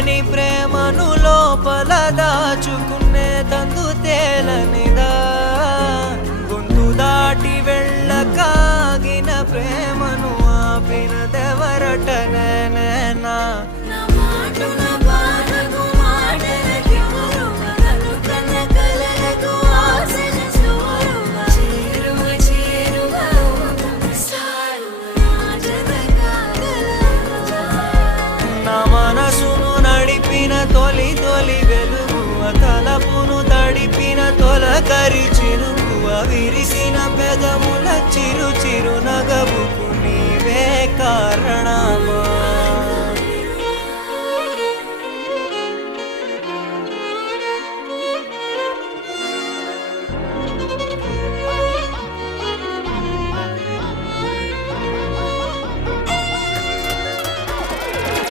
తెలియని ప్రేమను లోపల దాచుకునే తందు తేలనిదా గొంతు దాటి వెళ్ళకాగిన ప్రేమను ఆపినదెవరటనేనా మనసును నడిపిన తొలి తొలి వెలుగువ తలపును తడిపిన తొలకరి చిరుకువ విరిసిన పెదముల చిరు చిరు నగవుకు నీవే కారణమా